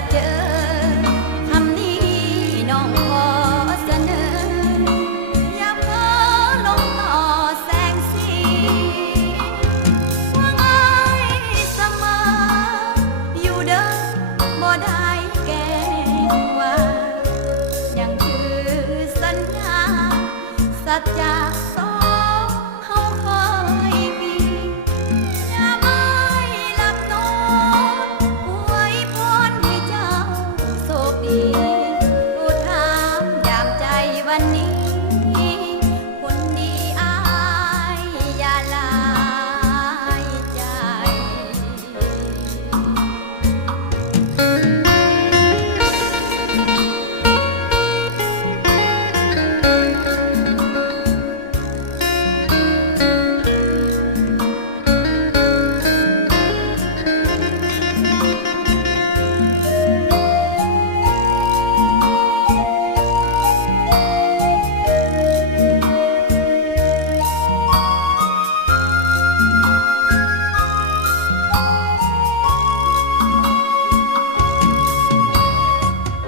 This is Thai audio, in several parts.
ก็เจอคำนี้น้องขอเสนออย่าเพ้อลงต่อแสงสีว่าไงเสมออยู่เด้อบ่ได้แก้ว่ายังถือสัญญาสัจจะสองเฮาเคยมีอย่าไม่หลับนอนอวยพรให้เจ้าโชคดีผู้ถามยามใจวันนี้คนดีอายอย่าลายใจ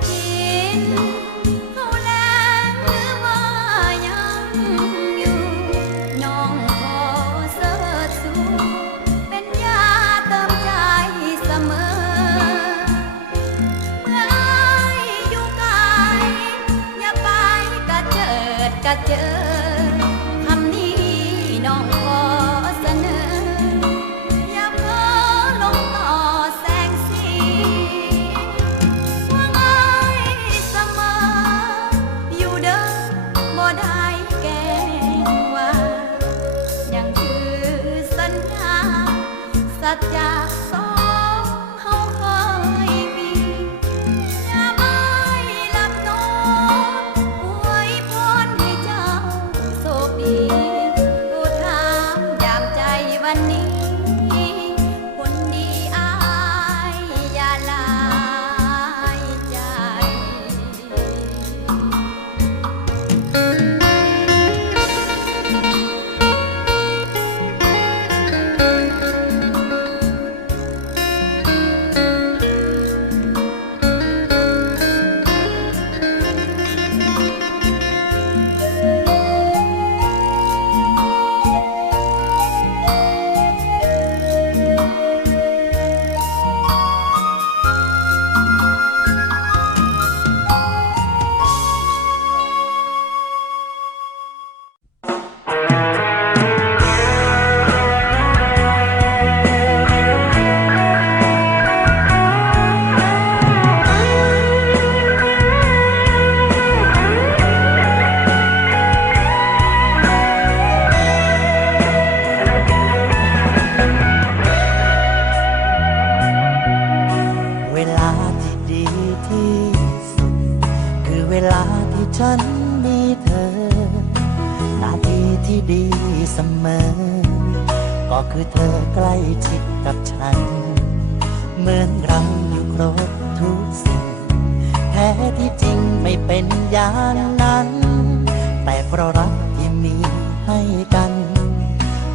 กินข้าวแลงหรือว่ายังอยู่น้องขอเสิร์ชสู่เป็นยาเติมใจเสมอเมื่ออายอยู่ไกลอย่าไปกะเจิดกะเจอคำนี้น้องขอเสนออย่าเพ้อลงต่อแสงสีว่าไงเสมออยู่เด้อบ่ได้แก้ว่ายังถือสัญญาสัจจะสองเฮาเคยมีอย่าไม่หลับนอนอวยพรให้เจ้าโชคดีผู้ถามยามใจวันนี้คนดีอายอย่าลายใจ ฉันมีเธอหน้าที่ที่ดีเสมอก็คือเธอใกล้ชิดกับฉันเหมือนเราอยู่ครบทุกสิ่งแท้ที่จริงไม่เป็นอย่างนั้นแต่เพราะรักที่มีให้กัน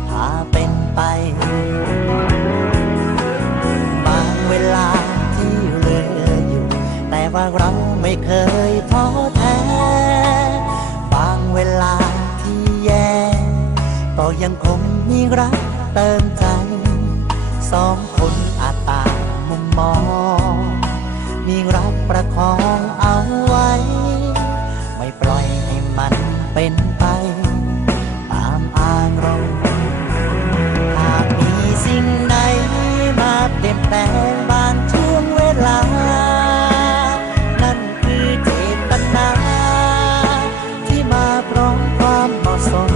พาเป็นไปบางเวลาที่เหลืออยู่แต่ว่าเราไม่เคยท้อแท้บางเวลาที่แย่ก็ยังคงมีรักเติมใจสองคนอาจต่างมุมมองมีรักประคองเอาไว้ไม่ปล่อยให้มันเป็นไปตามอารมณ์หากมีสิ่งใดมาเปลี่ยนแปลงบางช่วงเวลานั่นคือเจตนาที่มาพร้อมความเหมาะสม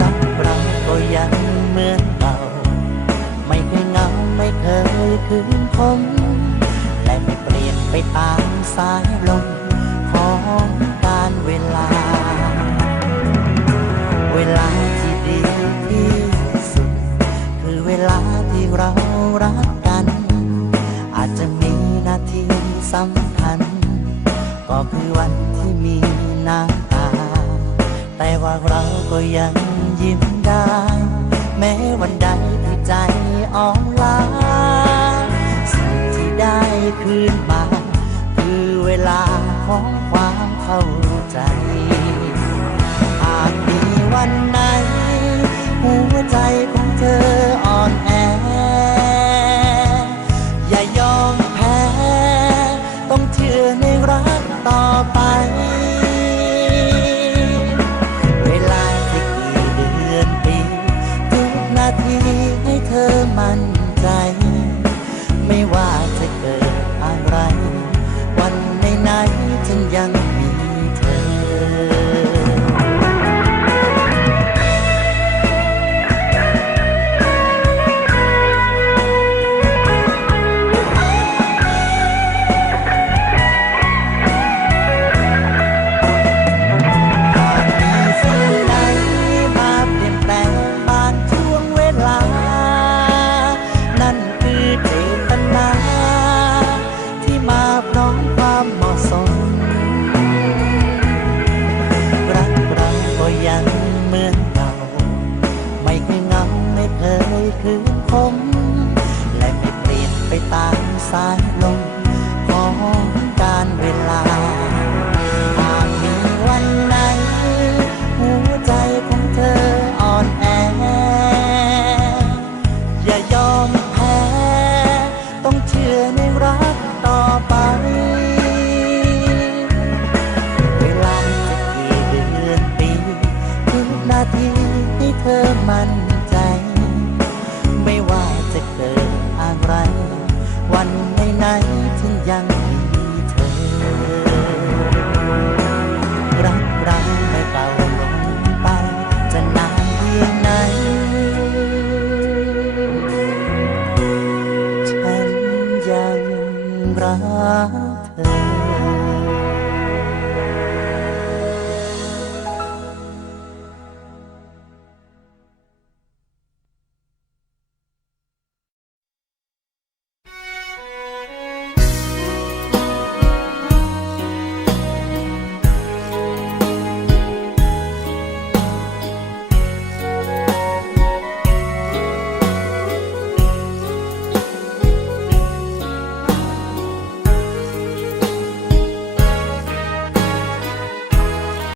รักเราก็ยังเหมือนเก่าไม่เคยเหงาไม่เคยคืนคมและไม่เปลี่ยนไปตามสายลมของการเวลาเวลาที่ดีที่สุดคือเวลาที่เรารักกันอาจจะมีนาทีสำคัญก็คือวันที่มีน้ำตาแต่ว่าเราก็ยังยิ้มได้แม้วันใดที่ใจอ่อนล้า ทีให้เธอมั่นใจ ไม่ว่าจะเกิดอะไร วันไหนๆฉันยังมีเธอ หากมีสิ่งใดมาเปลี่ยนแปลงบางช่วงเวลา นั่นคือเจตนาที่มาพร้อมความเหมาะสม รักเราก็ยังเหมือนเก่า ไม่เคยเหงาไม่เคยคืนคม และไม่เปลี่ยนไปตามสายลมของการเวลา หากมีวันไหนหัวใจของเธออ่อนแอ อย่ายอมแพ้ ต้องเชื่อในรักต่อไป เวลาจะกี่เดือนปีทุกนาทีให้เธอมั่นใจ ไม่ว่าจะเกิดอะไร วันไหนๆฉันยัง